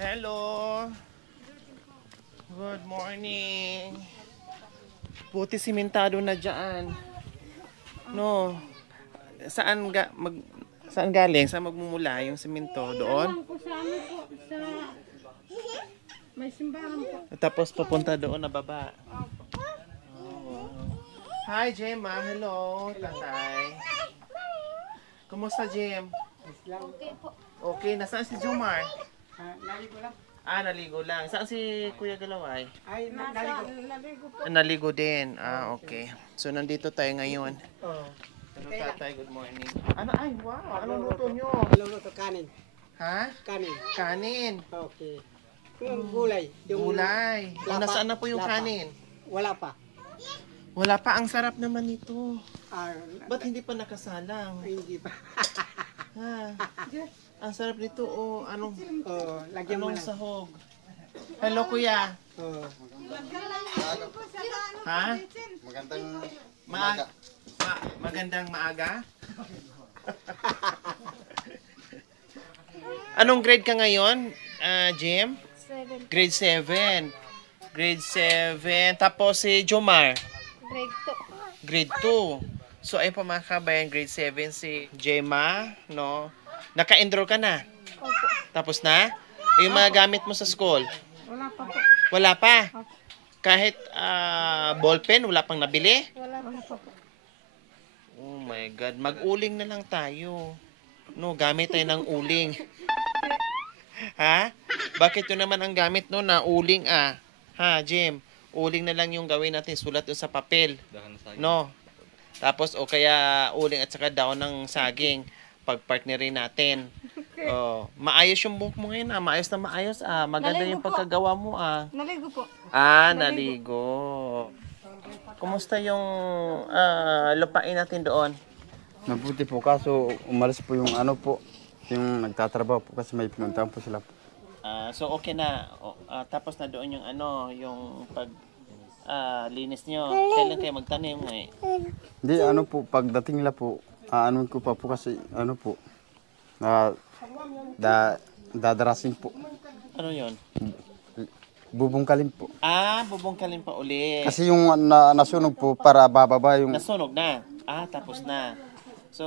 Hello. Good morning. Buti simentado na dyan. No. Saan galing? Saan magmumula yung simento? Doon? Po sa amin po, sa may simbahan po. Tapos papunta doon na baba. Oh. Hi, Gemma. Hello, tatay. Kumusta, Jem? Okay po. Okay, nasaan si Jomar? Naligo lang. Naligo lang. Saan si Kuya Galaway? Ay, Naligo po. Naligo din. Okay. So, nandito tayo ngayon. Oh. Hello, tatay. Good morning. Ay, wow. Anong luto nyo? Luluto kanin. Ha? Kanin. Kanin. Okay. Yung gulay. Gulay. Lapa. Nasaan na po yung Lapa. kanin? Wala pa. Wala pa. Ang sarap naman nito. Ah, Ba't hindi pa nakasalang? hindi pa. Ha? Ang sarap nito. Oh, anong Lagyan mo anong lang. sahog? Hello, kuya. Oh. Ha? Magandang Magandang maaga? Anong grade ka ngayon, Jim? 7. Grade 7. Grade 7. Tapos si Jomar, Grade 2. grade 2. So ayun po mga kabayan, grade 7 si Gemma, no? Naka-enroll ka na? Opo. Tapos na? Yung mga gamit mo sa school? Wala pa po. Wala pa? Opo. Kahit ballpen, wala pang nabili? Wala pa po. Oh my God, mag-uling na lang tayo. No, gamit tayo ng uling. Ha? Bakit yun naman ang gamit no na uling Ha, Jim? Uling na lang yung gawin natin, sulat yun sa papel. No? Tapos o kaya uling at saka daon ng saging. Pagpartnerin natin. Oh, maayos yung buhok mo ngayon Maayos na maayos Maganda Naligo yung po. pagkagawa mo Naligo po. Naligo. Kumusta yung lupain natin doon? Mabuti po kaso umalis po yung ano po, yung nagtatrabaho po kasi may pinuntahan po sila po. So okay na. Tapos na doon yung yung pag linis nyo. Kailan kayo magtanim Hindi ano po, pagdating nila po, ano ko pa po kasi ano po, dadarasin po, Ano yon? bubungkalin po. Bubungkalin pa uli. Kasi yung nasunog po para bababa yung, Nasunog na. Tapos na. So,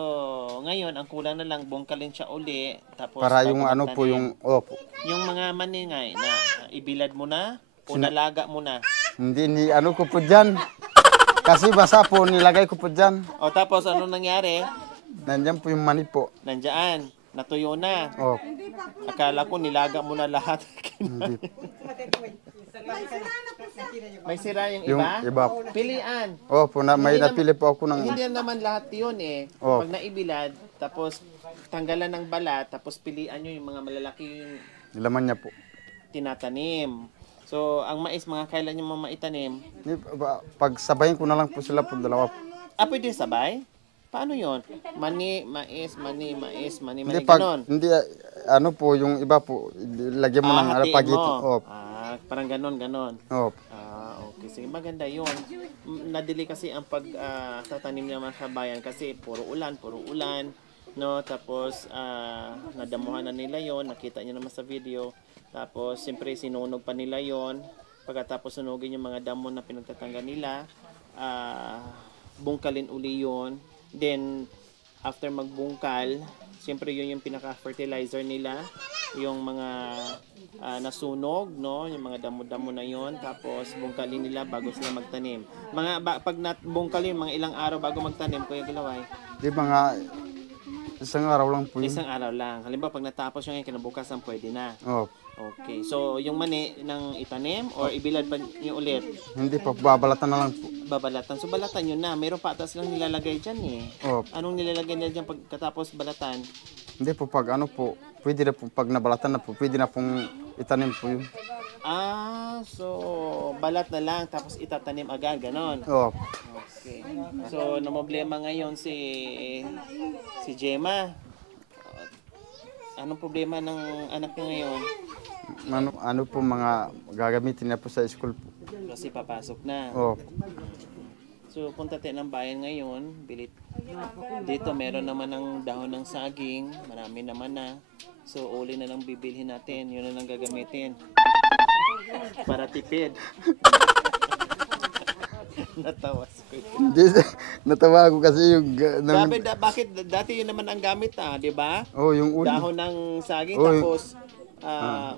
ngayon, ang kulang na lang, bungkalin siya uli. Tapos, para bago yung ano po magtanim. yung, opo. Yung mga maningay na ibilad mo na o nalaga mo na. Hindi ni ano ko po dyan. Kasi basa po, nilagay ko po dyan. O tapos, ano nangyari? Nandyan po yung mani po. Nandyan. Natuyo na. Opo. Akala ko nilaga mo na lahat. Hindi. May sira yung Yung iba? iba po. Pilian. Opo, may napili po ako ng, Hindi naman lahat yun Oh. Pag naibilad, tapos tanggalan ng balat, tapos pilian nyo yung mga malalaki yung laman niya po. tinatanim. So, ang mais, mga kailan yung mga maitanim? Pag sabayin ko na lang po sila po dalawa po. Pwede sabay? Paano yon? Mani, mais, Hindi ganon. hindi ano po yung iba po lagyan mo ng Hatiin pagito. mo. Opo. Parang ganon. Opo. Okay. Sige, maganda yun. Nadili kasi ang tatanim ng mga kabayan kasi puro ulan. No? Tapos, nadamuhan na nila yon. Nakita nyo naman sa video. Tapos, siyempre, sinunog pa nila yon. Pagkatapos sunugin yung mga damo na pinagtatanggal nila, bungkalin uli yon. Then, after magbungkal, siyempre yun yung pinaka-fertilizer nila, yung mga nasunog, no? Yung mga damo-damo na yon. Tapos, bungkalin nila bago sila magtanim. Pag bungkalin, mga ilang araw bago magtanim, Kuya Galaway? Di mga isang araw lang po yun. Isang araw lang. Halimbawa, pag natapos yung kinabukasan, pwede na. Opo. Okay. So, yung mani ng itanim or ibilad pa nyo ulit? Hindi po, babalatan na lang po. Babalatan. So, balatan yun na. Mayroon pa atas lang nilalagay dyan Opo. Anong nilalagay nila dyan pagkatapos balatan? Hindi po, pag ano po, pwede na po, pag nabalatan na po, pwede na pong itanim po yun. So, balat na lang tapos itatanim agad, ganon. Opo. Okay. So, problema ngayon si Gemma. Anong problema ng anak niya ngayon? Ano po mga gagamitin na po sa school po. Kasi papasok na. Opo. So, punta tayo ng bayan ngayon. Dito meron naman ng dahon ng saging, marami naman na. So uli na lang bibilhin natin, yun na lang gagamitin. Para tipid. Natawa ko. Hindi, natawa ako kasi yung... Bakit dati yun naman ang gamit di ba? Oh, yung uling. Dahon ng saging Oh, tapos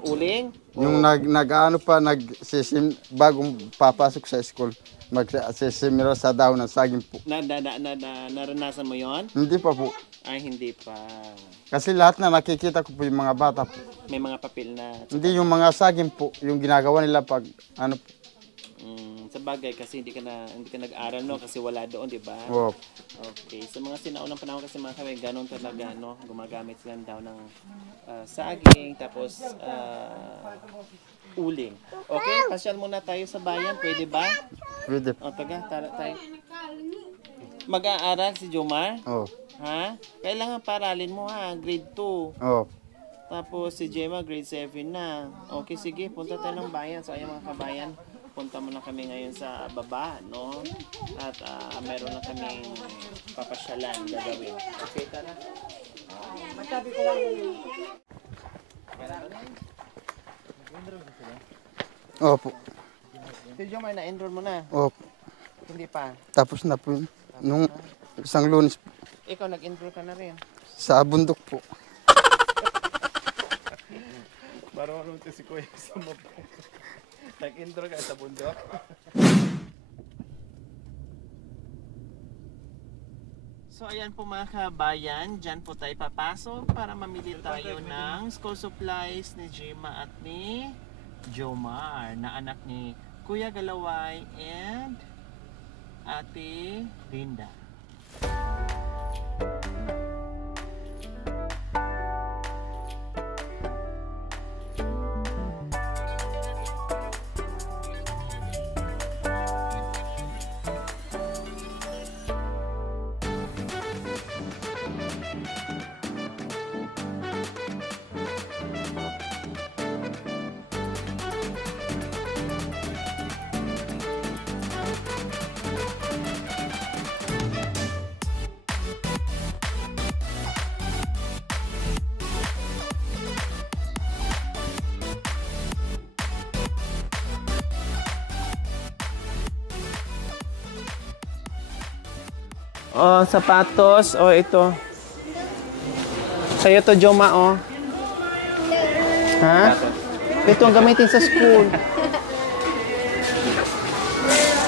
uling. Yung nag-ano pa, nagsisim, bagong papasok sa school, magsisimira sa dahon ng saging po. Naranasan mo yon? Hindi pa po. Ay, hindi pa. Kasi lahat na nakikita ko po yung mga bata po. May mga papel na. Hindi yung mga saging po, yung ginagawa nila pag ano po. Sa bagay kasi hindi ka nag-aral no kasi wala doon, di ba? Oh, Okay. Sa mga sinaunang panahon kasi mga kaway, ganun talaga no, gumagamit sila daw ng saging tapos uling. Okay, pasyal muna tayo sa bayan, pwede ba? pwede. O tara tayo. Mag-aaral si Jomar? Oh, Ha? Kailangan paralin mo grade 2. oh. Tapos si Gemma grade 7 na. Okay, sige, punta tayo ng bayan. So ayun mga kabayan, punta muna kami ngayon sa baba, no? At meron na kaming papasyalan gagawin. Okay, tara. Masabi ko lang Oh po. Si Jomar, na-enroll mo na? Oh, Hindi pa. tapos na po yun. Nung isang Lunes po, Ikaw, nag-enroll ka na rin. sa bundok po. Marunong to si Kuya sa mapa. Nag-enroll ka sa bundok? So ayan po mga kabayan, dyan po tayo papasok para mamili tayo ng school supplies ni Gemma at ni Jomar na anak ni Kuya Galaway and Ate Linda. Oh, sapatos. Oh, ito. Sa'yo to, Joma, oh. Ha? Ito ang gamitin sa school.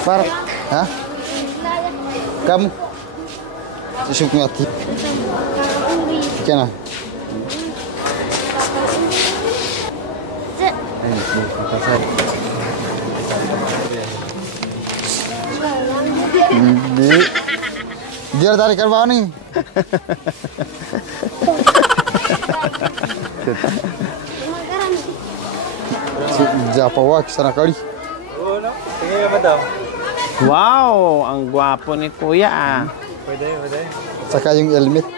Para, ha? Kamu? Isip nga tip. Ika na. Ay, kasal. Hindi. Dia tarik karwa nih. Japawa sana kali. Wow, ang gwapo ni Kuya Pwede. Saka yung helmet.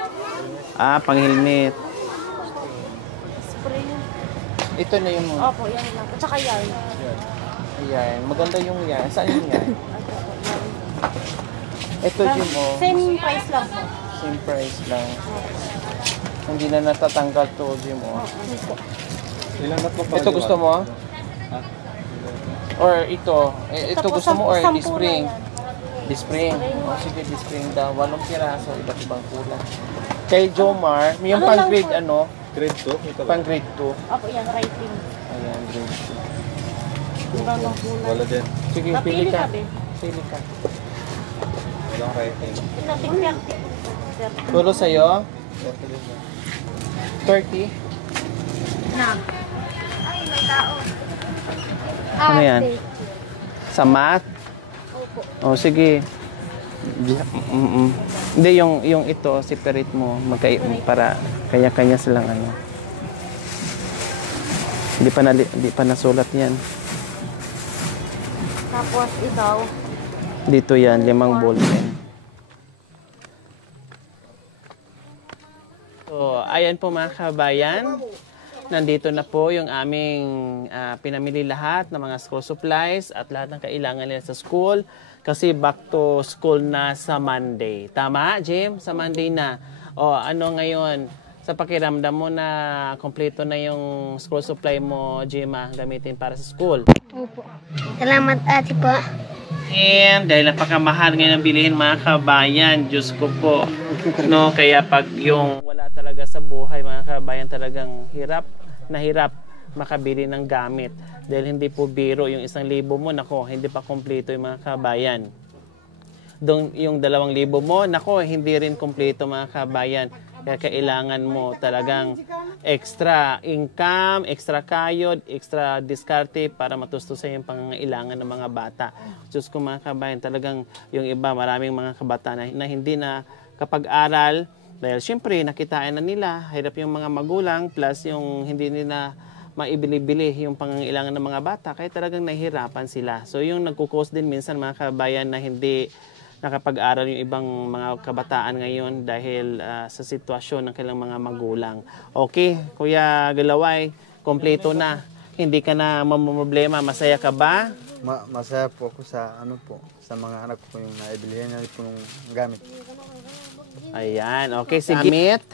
pang-helmet. Ito na yung... Opo, yan lang. At saka yan. Ayan, maganda yung yan. Saan yung yan? Ito Jim, oh. Same price lang po. Same price lang. Hindi na natatanggal to, Jim, oh. Ito gusto mo? Or ito? Ito po, gusto mo or sampu this spring? na yan. This spring? Oh, sige, this spring daw. 8 piraso, iba't ibang kulay. Kay Jomar, yung Ano pang lang grade po? ano? Grade 2? Pang grade 2. Opo, yan. Writing. Ayan, grade Mura ng kulay. Wala din. 2. Sige, Napili pili ka. ka, be. Pili ka. Walang writing. Nating 30. Puro sa'yo? 30? Na. Ay, may tao. Ano yan? Sa math? Opo. Oh, sige. Hindi, yung ito, separate mo. Para kanya-kanya silang ano. Hindi pa nasulat yan. Tapos ikaw. Dito yan, 5 ballpen. So, ayan po mga kabayan. nandito na po yung aming pinamili lahat ng mga school supplies at lahat ng kailangan nila sa school. Kasi back to school na sa Monday. Tama, Jim? Sa Monday na. O, ano ngayon? Sa pakiramdam mo na kompleto na yung school supply mo, Jima, gamitin para sa school. Opo. Salamat ate po. And dahil napakamahal ngayon ang bilihin mga kabayan, Diyos ko po. No, kaya pag yung wala talaga sa buhay mga kabayan, talagang hirap makabili ng gamit. Dahil hindi po biro yung 1,000 mo, nako, hindi pa kompleto yung mga kabayan. Yung 2,000 mo, nako, hindi rin kompleto mga kabayan. Kaya kailangan mo talagang extra income, extra kayod, extra diskarte para matustusan yung pangangailangan ng mga bata. Diyos ko mga kabayan, talagang yung iba, maraming mga kabataan na hindi na kapag-aral dahil syempre nakitaan na nila, hirap yung mga magulang plus yung hindi nila maibili-bili yung pangangailangan ng mga bata kaya talagang nahihirapan sila. So yung nagkukos din minsan mga kabayan na hindi nakapag-aral yung ibang mga kabataan ngayon dahil sa sitwasyon ng kailang mga magulang. Okay, Kuya Galaway, kompleto na. Hindi ka na mamumroblema. Masaya ka ba? Masaya po ako sa sa mga anak ko yung naibilihan na po ng gamit. Ayan, okay, sige. Gamit.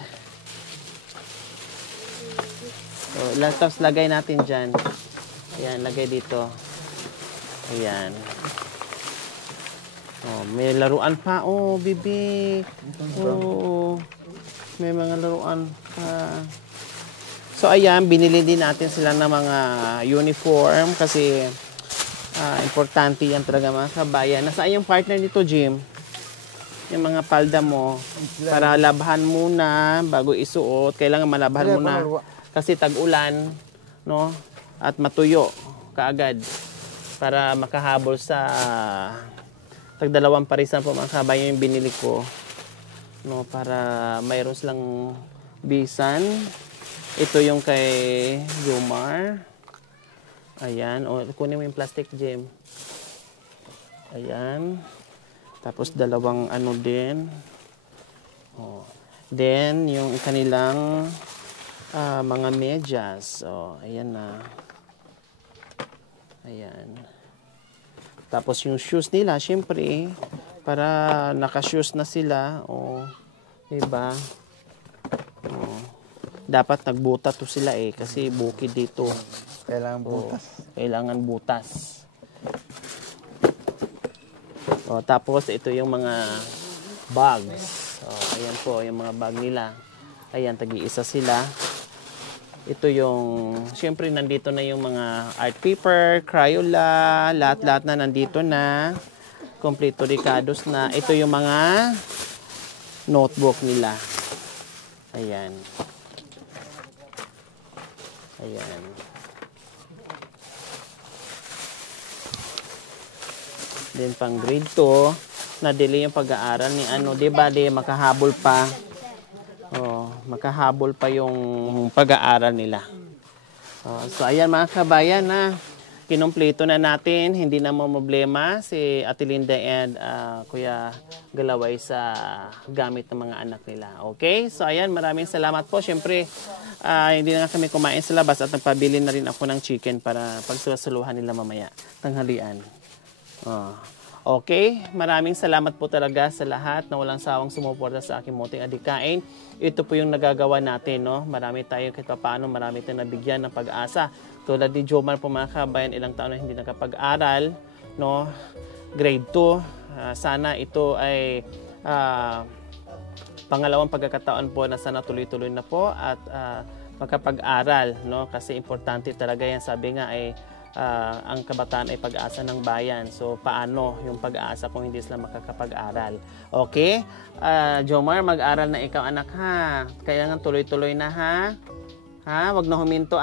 So, tapos lagay natin dyan. Ayan, lagay dito. Ayan. Oh, may laruan pa. Oh, bibi. Oh, may mga laruan pa. So, ayan, binili din natin sila ng mga uniform kasi importante yan talaga mga kabayan. Nasaan yung partner nito, Jim? Yung mga palda mo. Para labahan muna bago isuot. Kailangan malabahan muna. Kasi tag-ulan, no? At matuyo kaagad para makahabol sa tag-2 parisan po mga kabayan yung binili ko, no, para mayroon silang bisan. Ito yung kay Jomar. Ayan, o kunin mo yung plastic, Jim. Ayan. Tapos 2 ano din. Oh. Then yung kanilang mga medyas. Oh, ayan na. Ayan. Tapos yung shoes nila, syempre, para naka-shoes na sila, diba? Dapat nagbuta to sila kasi bukid dito. Kailangan butas. Kailangan butas. Tapos ito yung mga bags. Ayan po, yung mga bag nila. Ayan, tagi-isa sila. Ito yung, siyempre nandito na yung mga art paper, Crayola, lahat-lahat na nandito na. Kompleto Ricardos na. Ito yung mga notebook nila. Ayan. Ayan. Then pang grade 2, na-delay yung pag-aaral ni diba, makahabol pa. Makahabol pa yung pag-aaral nila. So ayan mga kabayan na kinumpleto na natin, hindi na problema si Ate Linda and Kuya Galaway sa gamit ng mga anak nila. Okay? So ayan, maraming salamat po. Siyempre, hindi na kami kumain sa labas at nagpabili na rin ako ng chicken para pagsulasuluhan nila mamaya, tanghalian. Okay, maraming salamat po talaga sa lahat na walang sawang sumuporta sa aking munting adikain. Ito po yung nagagawa natin, no? Marami tayo kahit paano, marami tayong nabigyan ng pag-asa. Tulad ni Jomar po mga kabayan, ilang taon na hindi nakapag-aral, no? Grade 2. Sana ito ay pangalawang pagkakataon po na sana tuloy-tuloy na po at makapag-aral, no? Kasi importante talaga yan. Sabi nga ay ang kabataan ay pag-asa ng bayan. So, paano yung pag-asa kung hindi sila makakapag-aral? Okay? Jomar, mag-aral na ikaw, anak, ha? Kailangan tuloy-tuloy na, ha? Ha? Wag na huminto,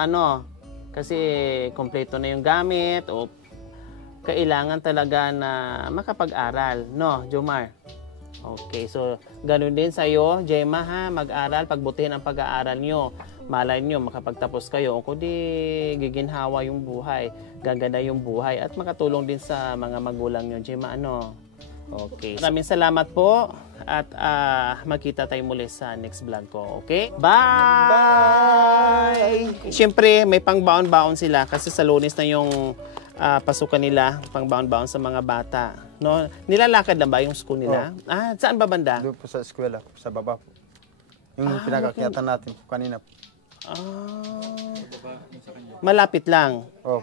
Kasi kompleto na yung gamit o kailangan talaga na makapag-aral. No, Jomar? Okay, so, ganun din sa'yo, Gemma, ha? Mag-aral, pagbutihin ang pag-aaral nyo. Malay nyo, makapagtapos kayo. O kundi giginhawa yung buhay, gaganda yung buhay, at makatulong din sa mga magulang nyo. Gemma, Okay. Maraming salamat po at magkita tayo muli sa next vlog ko. Okay? Bye! Siyempre, may pangbaon-baon sila kasi sa Lunes na yung pasukan nila, pangbaon-baon sa mga bata. No? Nilalakad lang ba yung school nila? Saan ba banda? Doon po sa eskwela, sa baba po. Yung pinakakyatan natin po kanina po. Malapit lang. Oh,